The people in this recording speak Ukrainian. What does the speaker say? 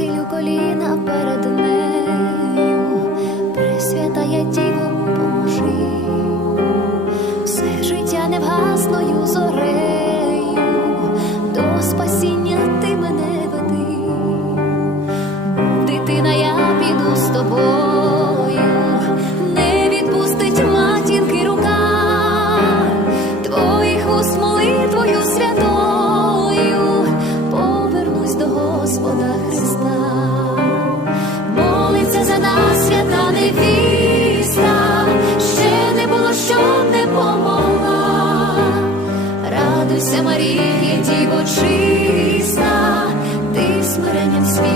схилю коліна перед нею, Пресвятая Діво, поможи, все життя невгасною зорею, до спасіння ти мене веди, дитина, я піду Господа Христа, молиться за нас, свята невіста, ще не було, що не помогла, радуйся, Марія, дівочиста, ти смиренням світ.